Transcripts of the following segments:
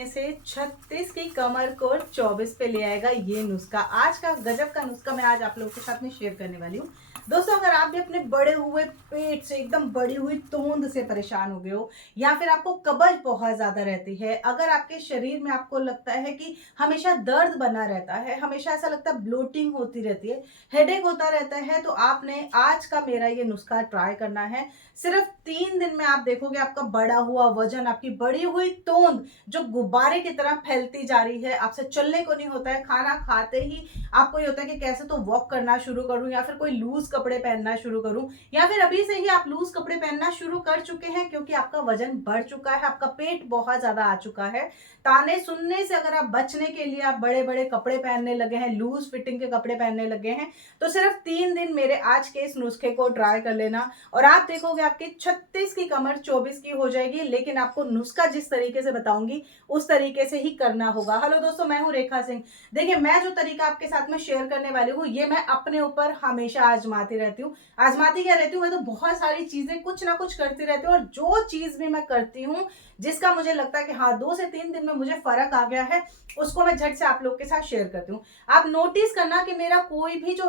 में से 36 की कमर को 24 पे ले आएगा ये नुस्खा। आज का गजब का नुस्खा मैं आज आप लोगों के साथ में शेयर करने वाली हूँ। दोस्तों, अगर आप भी अपने बड़े हुए पेट से, एकदम बड़ी हुई तोंद से परेशान हो गए हो, या फिर आपको कब्ज बहुत ज्यादा रहती है, अगर आपके शरीर में आपको लगता है कि हमेशा दर्द बना रहता है, हमेशा ऐसा लगता है ब्लोटिंग होती रहती है, हेडेक होता रहता है, तो आपने आज का मेरा ये नुस्खा ट्राई करना है। सिर्फ 3 दिन में आप देखोगे आपका बढ़ा हुआ वजन, आपकी बढ़ी हुई तोंद जो गुब्बारे की तरह फैलती जा रही है, आपसे चलने को नहीं होता है, खाना खाते ही आपको ये होता है कि कैसे तो वॉक करना शुरू करूं, या फिर कोई लूज कपड़े पहनना शुरू करूं, या फिर अभी से ही आप लूज कपड़े पहनना शुरू कर चुके हैं क्योंकि आपका वजन बढ़ चुका है, आपका पेट बहुत ज्यादा आ चुका है। ताने सुनने से अगर आप बचने के लिए आप बड़े बड़े कपड़े पहनने लगे हैं, लूज फिटिंग के कपड़े पहनने लगे हैं, तो सिर्फ 3 दिन मेरे आज के इस नुस्खे को ट्राई कर लेना और आप देखोगे आपकी 36 की कमर 24 की हो जाएगी। लेकिन आपको नुस्खा जिस तरीके से बताऊंगी उस तरीके से ही करना होगा। हेलो दोस्तों, मैं हूं रेखा सिंह। देखिए, मैं जो तरीका आपके साथ में शेयर करने वाली हूँ ये मैं अपने ऊपर हमेशा आजमाती रहती हूँ। आजमाती क्या रहती हूँ, मैं तो बहुत सारी चीजें कुछ ना कुछ करती रहती हूँ, और जो चीज भी मैं करती हूँ जिसका मुझे लगता है कि हाँ 2 से 3 दिन में मुझे फर्क आ गया है, उसको मैं झट से आप लोग के साथ शेयर करती हूँ। आप नोटिस करना कि मेरा कोई भी जो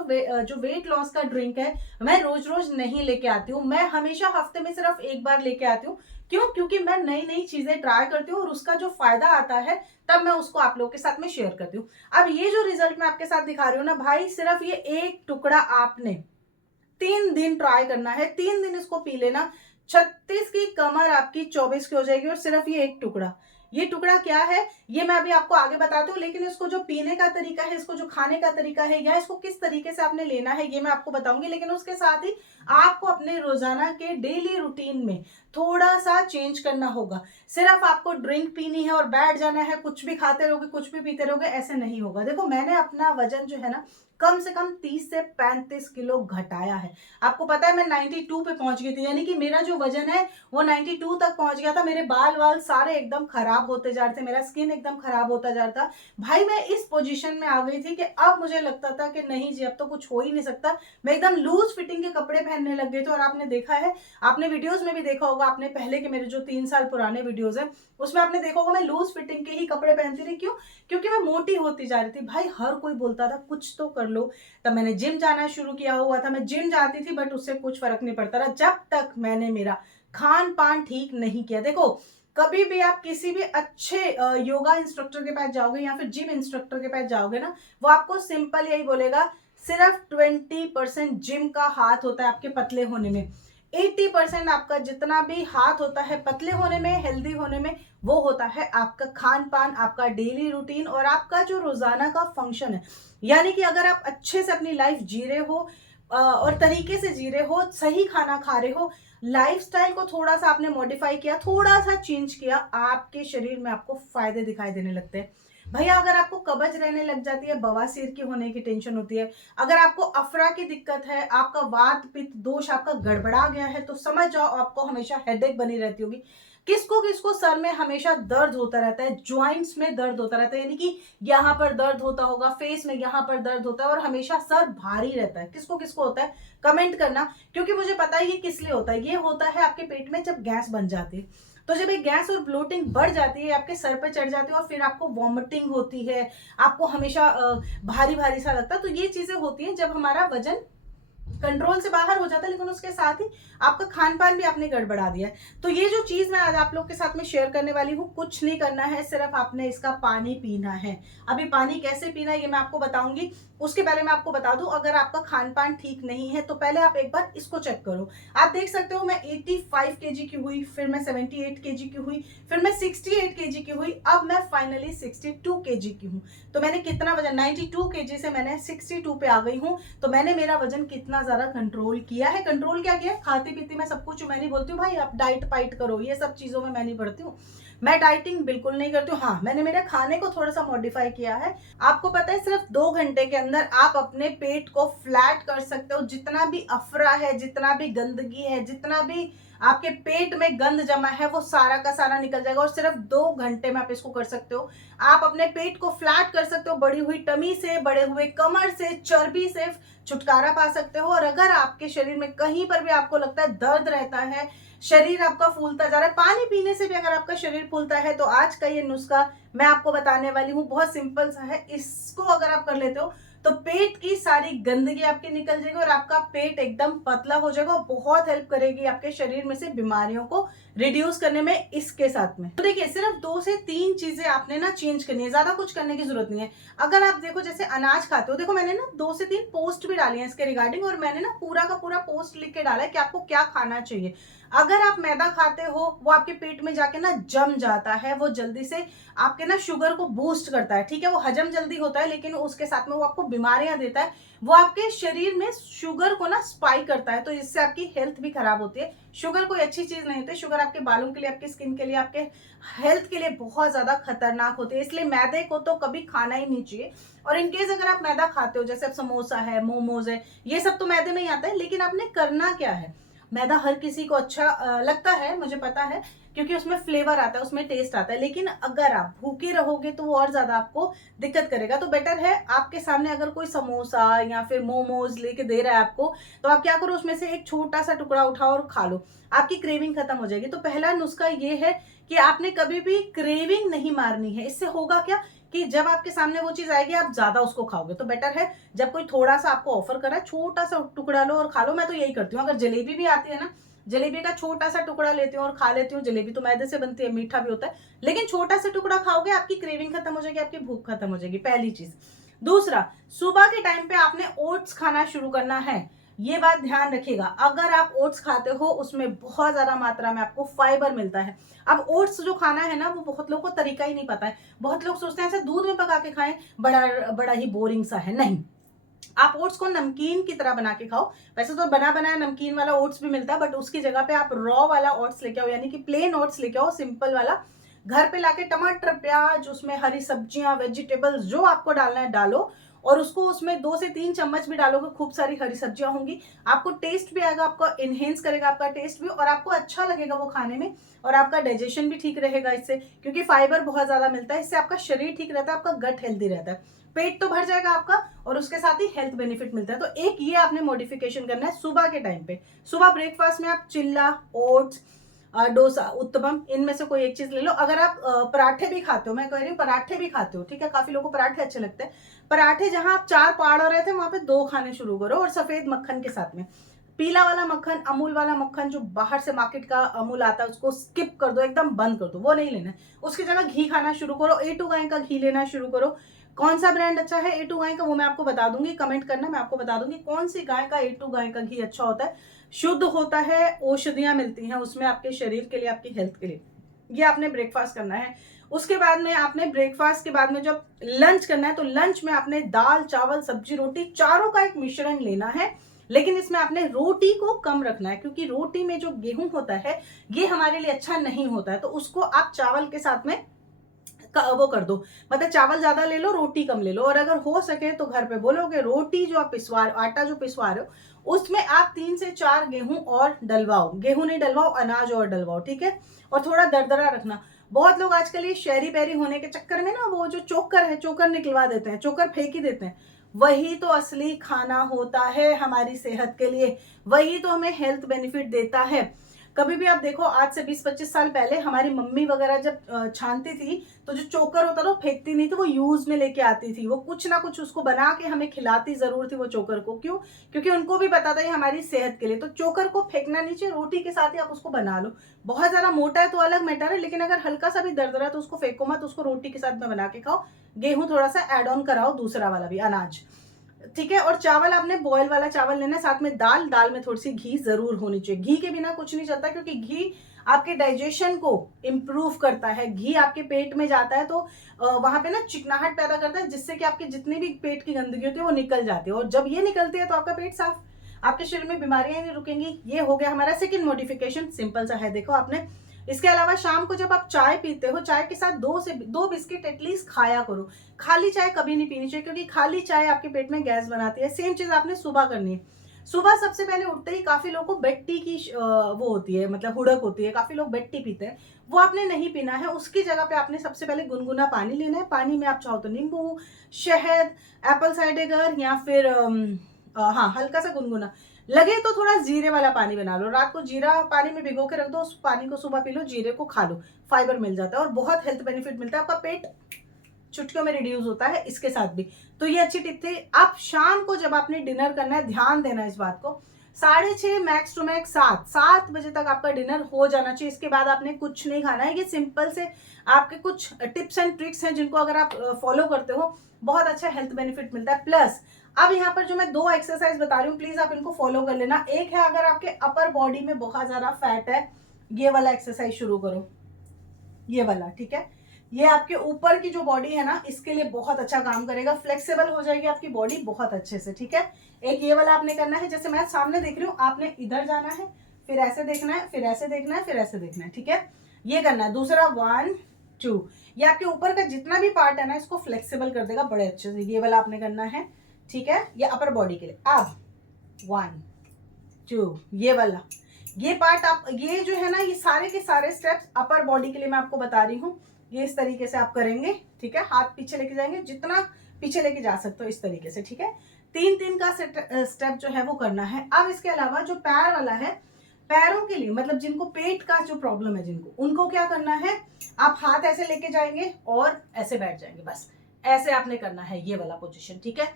वेट लॉस का ड्रिंक है मैं रोज रोज नहीं लेके आती हूँ, मैं हमेशा हफ्ते में सिर्फ एक बार लेके आती हूँ। क्यों? क्योंकि मैं नई नई चीजें ट्राई करती हूँ और उसका जो फायदा आता है तब मैं उसको आप लोग के साथ में शेयर करती हूँ। अब ये जो रिजल्ट मैं आपके साथ दिखा रही हूँ ना भाई, सिर्फ ये एक टुकड़ा आपने 3 दिन ट्राई करना है, 3 दिन इसको पी लेना, 36 की कमर आपकी 24 की हो जाएगी। और सिर्फ ये एक टुकड़ा, ये टुकड़ा क्या है ये मैं अभी आपको आगे बताती हूँ, लेकिन इसको जो पीने का तरीका है, इसको जो खाने का तरीका है, या इसको किस तरीके से आपने लेना है ये मैं आपको बताऊंगी। लेकिन उसके साथ ही आपको अपने रोजाना के डेली रूटीन में थोड़ा सा चेंज करना होगा। सिर्फ आपको ड्रिंक पीनी है और बैठ जाना है, कुछ भी खाते रहोगे कुछ भी पीते रहोगे, ऐसे नहीं होगा। देखो, मैंने अपना वजन जो है ना कम से कम 30 से 35 किलो घटाया है। आपको पता है मैं 92 पे पहुंच गई थी, यानी कि मेरा जो वजन है वो 92 तक पहुंच गया था। मेरे बाल वाल सारे एकदम खराब होते जा रहे थे, मेरा स्किन एकदम खराब होता जा रहा था। भाई मैं इस पोजीशन में आ गई थी कि अब मुझे लगता था कि नहीं जी, अब तो कुछ हो ही नहीं सकता। मैं एकदम लूज फिटिंग के कपड़े पहनने लग गई थी। और आपने देखा है, आपने वीडियोज में भी देखा होगा, आपने पहले के मेरे जो 3 साल पुराने वीडियोज है उसमें आपने देखा होगा मैं लूज फिटिंग के ही कपड़े पहनती थी। क्यों? क्योंकि मैं मोटी होती जा रही थी। भाई हर कोई बोलता था कुछ तो कर लो। तब मैंने जिम जाना शुरू किया हुआ था, मैं जिम जाती थी बट उससे कुछ फर्क नहीं पड़ता रहा जब तक मैंने मेरा खान पान ठीक नहीं किया। देखो, कभी भी आप किसी भी अच्छे योगा इंस्ट्रक्टर के पास जाओगे या फिर जिम इंस्ट्रक्टर के पास जाओगे ना, वो आपको सिंपल यही बोलेगा, सिर्फ 20% जिम का हाथ होता है आपके पतले होने में, 80% आपका जितना भी हाथ होता है पतले होने में, हेल्दी होने में, वो होता है आपका खान पान, आपका डेली रूटीन और आपका जो रोजाना का फंक्शन है। यानी कि अगर आप अच्छे से अपनी लाइफ जी रहे हो और तरीके से जी रहे हो, सही खाना खा रहे हो, लाइफस्टाइल को थोड़ा सा आपने मॉडिफाई किया, थोड़ा सा चेंज किया, आपके शरीर में आपको फायदे दिखाई देने लगते हैं। भैया, अगर आपको कब्ज रहने लग जाती है, बवासीर की होने की टेंशन होती है, अगर आपको अफरा की दिक्कत है, आपका वात पित्त दोष आपका गड़बड़ा गया है, तो समझ जाओ आपको हमेशा हेडेक बनी रहती होगी। किसको किसको सर में हमेशा दर्द होता रहता है, ज्वाइंट्स में दर्द होता रहता है, यानी कि यहाँ पर दर्द होता होगा, फेस में यहाँ पर दर्द होता है और हमेशा सर भारी रहता है। किसको किसको होता है कमेंट करना, क्योंकि मुझे पता है ये किस लिए होता है। ये होता है आपके पेट में जब गैस बन जाती है, तो जब ये गैस और ब्लोटिंग बढ़ जाती है, आपके सर पे चढ़ जाती है और फिर आपको वॉमिटिंग होती है, आपको हमेशा भारी भारी सा लगता है। तो ये चीजें होती हैं जब हमारा वजन कंट्रोल से बाहर हो जाता है, लेकिन उसके साथ ही आपका खान पान भी आपने गड़बड़ा दिया है। तो ये जो चीज मैं आज आप लोग के साथ में शेयर करने वाली हूँ, कुछ नहीं करना है, सिर्फ आपने इसका पानी पीना है। अभी पानी कैसे पीना है ये मैं आपको बताऊंगी। उसके पहले मैं आपको बता दूं, अगर आपका खान पान ठीक नहीं है तो पहले आप एक बार इसको चेक करो। आप देख सकते हो मैं 85 केजी की हुई, फिर मैं 78 केजी की हुई, फिर मैं 68 केजी की हुई, अब मैं फाइनली 62 केजी की हूँ। तो मैंने कितना वजन, 92 केजी से मैंने 62 पे आ गई हूँ। तो मैंने मेरा वजन कितना ज्यादा कंट्रोल किया है। कंट्रोल क्या किया? खाती पीती मैं सब कुछ, मैं नहीं बोलती हूँ भाई आप डाइट पाइट करो, ये सब चीजों में मैं नहीं पढ़ती हूँ। मैं डाइटिंग बिल्कुल नहीं करती हूँ। हाँ, मैंने मेरे खाने को थोड़ा सा मॉडिफाई किया है। आपको पता है सिर्फ 2 घंटे के अंदर आप अपने पेट को फ्लैट कर सकते हो। जितना भी अफरा है, जितना भी गंदगी है, जितना भी आपके पेट में गंद जमा है वो सारा का सारा निकल जाएगा और सिर्फ 2 घंटे में आप इसको कर सकते हो। आप अपने पेट को फ्लैट कर सकते हो, बढ़ी हुई टमी से, बढ़े हुए कमर से, चर्बी से छुटकारा पा सकते हो। और अगर आपके शरीर में कहीं पर भी आपको लगता है दर्द रहता है, शरीर आपका फूलता जा रहा है, पानी पीने से भी अगर आपका शरीर फूलता है, तो आज का ये नुस्खा मैं आपको बताने वाली हूँ, बहुत सिंपल सा है। इसको अगर आप कर लेते हो तो पेट की सारी गंदगी आपकी निकल जाएगी और आपका पेट एकदम पतला हो जाएगा और बहुत हेल्प करेगी आपके शरीर में से बीमारियों को रिड्यूस करने में इसके साथ में। तो देखिए, सिर्फ 2 से 3 चीजें आपने ना चेंज करनी है, ज्यादा कुछ करने की जरूरत नहीं है। अगर आप देखो जैसे अनाज खाते हो, देखो मैंने ना 2 से 3 पोस्ट भी डाली है इसके रिगार्डिंग और मैंने ना पूरा का पूरा पोस्ट लिख के डाला है कि आपको क्या खाना चाहिए। अगर आप मैदा खाते हो वो आपके पेट में जाके ना जम जाता है, वो जल्दी से आपके ना शुगर को बूस्ट करता है, ठीक है, वो हजम जल्दी होता है, लेकिन उसके साथ में वो आपको बीमारियां देता है, वो आपके शरीर में शुगर को ना स्पाइक करता है, तो इससे आपकी हेल्थ भी खराब होती है। शुगर कोई अच्छी चीज नहीं होती, शुगर आपके बालों के लिए, आपकी स्किन के लिए, आपके हेल्थ के लिए बहुत ज्यादा खतरनाक होती है, इसलिए मैदे को तो कभी खाना ही नहीं चाहिए। और इनकेस अगर आप मैदा खाते हो, जैसे अब समोसा है, मोमोज है, ये सब तो मैदे में ही आता है, लेकिन आपने करना क्या है, मैदा हर किसी को अच्छा लगता है, मुझे पता है, क्योंकि उसमें फ्लेवर आता है, उसमें टेस्ट आता है, लेकिन अगर आप भूखे रहोगे तो वो और ज्यादा आपको दिक्कत करेगा। तो बेटर है आपके सामने अगर कोई समोसा या फिर मोमोज लेके दे रहा है आपको, तो आप क्या करो, उसमें से एक छोटा सा टुकड़ा उठाओ और खा लो, आपकी क्रेविंग खत्म हो जाएगी। तो पहला नुस्खा ये है कि आपने कभी भी क्रेविंग नहीं मारनी है। इससे होगा क्या कि जब आपके सामने वो चीज आएगी आप ज्यादा उसको खाओगे। तो बेटर है जब कोई थोड़ा सा आपको ऑफर कर रहा है, छोटा सा टुकड़ा लो और खा लो। मैं तो यही करती हूँ। अगर जलेबी भी आती है ना, जलेबी का छोटा सा टुकड़ा लेती हूँ और खा लेती हूँ। जलेबी तो मैदे से बनती है, मीठा भी होता है, लेकिन छोटा सा टुकड़ा खाओगे, आपकी क्रेविंग खत्म हो जाएगी, आपकी भूख खत्म हो जाएगी, पहली चीज। दूसरा, सुबह के टाइम पे आपने ओट्स खाना शुरू करना है। ये बात ध्यान रखिएगा, अगर आप ओट्स खाते हो उसमें बहुत ज्यादा मात्रा में आपको फाइबर मिलता है। अब ओट्स जो खाना है ना, वो बहुत लोगों को तरीका ही नहीं पता है। बहुत लोग सोचते हैं ऐसे दूध में पका के खाएं, बड़ा बड़ा ही बोरिंग सा है। नहीं, आप ओट्स को नमकीन की तरह बना के खाओ। वैसे तो बना बनाया नमकीन वाला ओट्स भी मिलता है, बट उसकी जगह पे आप रॉ वाला ओट्स लेके आओ, यानी कि प्लेन ओट्स लेके आओ, सिंपल वाला। घर पे लाके टमाटर, प्याज, उसमें हरी सब्जियां, वेजिटेबल्स जो आपको डालना है डालो, और उसको उसमें 2 से 3 चम्मच भी डालोगे, खूब सारी हरी सब्जियां होंगी, आपको टेस्ट भी आएगा, आपका इनहेंस करेगा आपका टेस्ट भी, और आपको अच्छा लगेगा वो खाने में, और आपका डाइजेशन भी ठीक रहेगा इससे, क्योंकि फाइबर बहुत ज्यादा मिलता है। इससे आपका शरीर ठीक रहता है, आपका गट हेल्दी रहता है, पेट तो भर जाएगा आपका, और उसके साथ ही हेल्थ बेनिफिट मिलता है। तो एक ये आपने मॉडिफिकेशन करना है सुबह के टाइम पे। सुबह ब्रेकफास्ट में आप चिल्ला, ओट्स, डोसा, उत्तपम, इनमें से कोई एक चीज ले लो। अगर आप पराठे भी खाते हो, मैं कह रही हूँ पराठे भी खाते हो, ठीक है, काफी लोगों को पराठे अच्छे लगते हैं, पराठे जहां आप 4 पाड़ रहे थे वहां पे 2 खाने शुरू करो, और सफेद मक्खन के साथ में। पीला वाला मक्खन, अमूल वाला मक्खन जो बाहर से मार्केट का अमूल आता है, उसको स्किप कर दो, एकदम बंद कर दो, वो नहीं लेना है। उसकी जगह घी खाना शुरू करो, A2 गाय का घी लेना शुरू करो। कौन सा ब्रांड अच्छा है A2 गाय का, वो मैं आपको बता दूंगी, कमेंट करना, मैं आपको बता दूंगी कौन सी गाय का A2 गाय का घी अच्छा होता है। शुद्ध होता है, औषधियां मिलती हैं उसमें आपके शरीर के लिए, आपकी हेल्थ के लिए। ये आपने ब्रेकफास्ट करना है। उसके बाद में आपने ब्रेकफास्ट के बाद में जब लंच करना है, तो लंच में आपने दाल, चावल, सब्जी, रोटी, चारों का एक मिश्रण लेना है। लेकिन इसमें आपने रोटी को कम रखना है, क्योंकि रोटी में जो गेहूं होता है ये हमारे लिए अच्छा नहीं होता है, तो उसको आप चावल के साथ में वो कर दो, मतलब चावल ज्यादा ले लो, रोटी कम ले लो। और अगर हो सके तो घर पे बोलोगे रोटी जो आप पिसवा, आटा जो पिसवा रहे हो, उसमें आप 3 से 4 गेहूं और डलवाओ, गेहूं नहीं डलवाओ, अनाज और डलवाओ, ठीक है। और थोड़ा दरदरा रखना। बहुत लोग आजकल ये शहरी बैरी होने के चक्कर में ना, वो जो चोकर है, चोकर निकलवा देते हैं, चोकर फेंक ही देते हैं। वही तो असली खाना होता है हमारी सेहत के लिए, वही तो हमें हेल्थ बेनिफिट देता है। कभी भी आप देखो, आज से 20-25 साल पहले हमारी मम्मी वगैरह जब छानती थी, तो जो चोकर होता था वो फेंकती नहीं थी, वो यूज में लेके आती थी, वो कुछ ना कुछ उसको बना के हमें खिलाती जरूर थी वो चोकर को। क्यों? क्योंकि उनको भी पता था ये हमारी सेहत के लिए। तो चोकर को फेंकना नहीं चाहिए, रोटी के साथ ही आप उसको बना लो। बहुत ज्यादा मोटा है तो अलग मैटर है, लेकिन अगर हल्का सा भी दर्द रहा है तो उसको फेंको मत, उसको रोटी के साथ में बना के खाओ। गेहूं थोड़ा सा एड ऑन कराओ, दूसरा वाला भी अनाज, ठीक है। और चावल आपने बॉयल वाला चावल लेना है, साथ में दाल, दाल में थोड़ी सी घी जरूर होनी चाहिए। घी के बिना कुछ नहीं चलता, क्योंकि घी आपके डाइजेशन को इम्प्रूव करता है। घी आपके पेट में जाता है तो वहां पे ना चिकनाहट पैदा करता है, जिससे कि आपके जितनी भी पेट की गंदगी होती है वो निकल जाती है, और जब ये निकलती है तो आपका पेट साफ, आपके शरीर में बीमारियां नहीं रुकेंगी। ये हो गया हमारा सेकंड मॉडिफिकेशन, सिंपल सा है, देखो आपने। इसके अलावा शाम को जब आप चाय पीते हो, चाय के साथ 2 बिस्किट एटलीस्ट खाया करो। खाली चाय कभी नहीं पीनी चाहिए, क्योंकि खाली चाय आपके पेट में गैस बनाती है। सेम चीज आपने सुबह करनी है। सुबह सबसे पहले उठते ही काफ़ी लोगों को बेड टी की वो होती है, मतलब हुड़क होती है, काफ़ी लोग बेड टी पीते हैं, वो आपने नहीं पीना है। उसकी जगह पे आपने सबसे पहले गुनगुना पानी लेना है। पानी में आप चाहो तो नींबू, शहद, एप्पल साइडर या फिर हाँ, हल्का सा गुनगुना, लगे तो थोड़ा जीरे वाला पानी बना लो। रात को जीरा पानी में भिगो के रख दो, उस पानी को सुबह पी लो, जीरे को खा लो, फाइबर मिल जाता है और बहुत हेल्थ बेनिफिट मिलता है। आपका पेट चुटकियों में रिड्यूस होता है इसके साथ भी। तो ये अच्छी टिप थी। अब शाम को जब आपने डिनर करना है, ध्यान देना इस बात को, 6:30 मैक्स टू मैक्स 7 बजे तक आपका डिनर हो जाना चाहिए। इसके बाद आपने कुछ नहीं खाना है। ये सिंपल से आपके कुछ टिप्स एंड ट्रिक्स हैं जिनको अगर आप फॉलो करते हो बहुत अच्छा हेल्थ बेनिफिट मिलता है। प्लस अब यहाँ पर जो मैं 2 एक्सरसाइज बता रही हूँ, प्लीज आप इनको फॉलो कर लेना। एक है, अगर आपके अपर बॉडी में बहुत ज्यादा फैट है, ये वाला एक्सरसाइज शुरू करो, ये वाला, ठीक है। ये आपके ऊपर की जो बॉडी है ना, इसके लिए बहुत अच्छा काम करेगा, फ्लेक्सिबल हो जाएगी आपकी बॉडी बहुत अच्छे से, ठीक है। एक ये वाला आपने करना है, जैसे मैं सामने देख रही हूँ, आपने इधर जाना है, फिर ऐसे देखना है, फिर ऐसे देखना है, फिर ऐसे देखना है, ठीक है। ये करना है। दूसरा 1 2, ये आपके ऊपर का जितना भी पार्ट है ना, इसको फ्लेक्सिबल कर देगा बड़े अच्छे से। ये वाला आपने करना है, ठीक है, ये अपर बॉडी के लिए। अब 1 2, ये वाला, ये पार्ट आप, ये जो है ना, ये सारे के सारे स्टेप्स अपर बॉडी के लिए मैं आपको बता रही हूँ। ये इस तरीके से आप करेंगे, ठीक है। हाथ पीछे लेके जाएंगे, जितना पीछे लेके जा सकते हो इस तरीके से, ठीक है। 3 का स्टेप जो है वो करना है। अब इसके अलावा जो पैर वाला है, पैरों के लिए, मतलब जिनको पेट का जो प्रॉब्लम है जिनको, उनको क्या करना है, आप हाथ ऐसे लेके जाएंगे और ऐसे बैठ जाएंगे, बस ऐसे आपने करना है, ये वाला पोजिशन, ठीक है।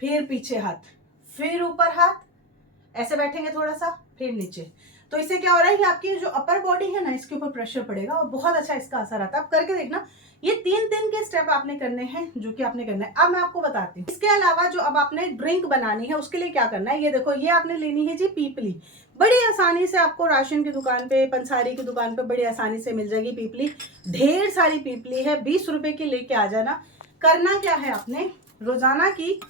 फिर पीछे हाथ, फिर ऊपर हाथ, ऐसे बैठेंगे थोड़ा सा, फिर नीचे। तो इससे क्या हो रहा है कि आपकी जो अपर बॉडी है ना, इसके ऊपर प्रेशर पड़ेगा और बहुत अच्छा इसका असर आता है। आप करके देखना। ये 3 के स्टेप आपने करने हैं, जो कि आपने करना है। अब मैं आपको बताती हूँ। इसके अलावा जो अब आपने ड्रिंक बनानी है, उसके लिए क्या करना है, ये देखो, ये आपने लेनी है जी पीपली। बड़ी आसानी से आपको राशन की दुकान पे, पंसारी की दुकान पे बड़ी आसानी से मिल जाएगी पीपली। ढेर सारी पीपली है, 20 रुपए की लेके आ जाना। करना क्या है, आपने रोजाना की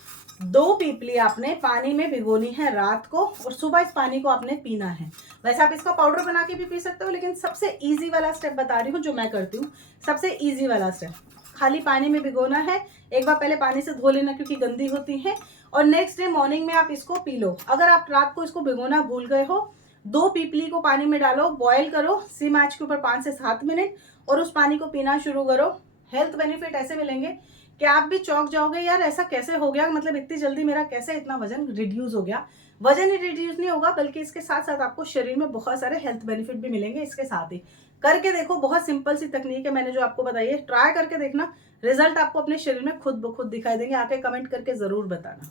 2 पीपली आपने पानी में भिगोनी है रात को, और सुबह इस पानी को आपने पीना है। वैसे आप इसका पाउडर बना के भी पी सकते हो, लेकिन सबसे इजी वाला स्टेप बता रही हूँ जो मैं करती हूँ। सबसे इजी वाला स्टेप, खाली पानी में भिगोना है। एक बार पहले पानी से धो लेना क्योंकि गंदी होती है, और नेक्स्ट डे मॉर्निंग में आप इसको पी लो। अगर आप रात को इसको भिगोना भूल गए हो, 2 पीपली को पानी में डालो, बॉयल करो सिम आंच के ऊपर 5 से 7 मिनट, और उस पानी को पीना शुरू करो। हेल्थ बेनिफिट ऐसे मिलेंगे कि आप भी चौंक जाओगे, यार ऐसा कैसे हो गया, मतलब इतनी जल्दी मेरा कैसे इतना वजन रिड्यूस हो गया। वजन ही रिड्यूस नहीं होगा, बल्कि इसके साथ साथ आपको शरीर में बहुत सारे हेल्थ बेनिफिट भी मिलेंगे इसके साथ ही। करके देखो, बहुत सिंपल सी तकनीक है, मैंने जो आपको बताई है, ट्राई करके देखना। रिजल्ट आपको अपने शरीर में खुद ब खुद दिखाई देंगे। आके कमेंट करके जरूर बताना।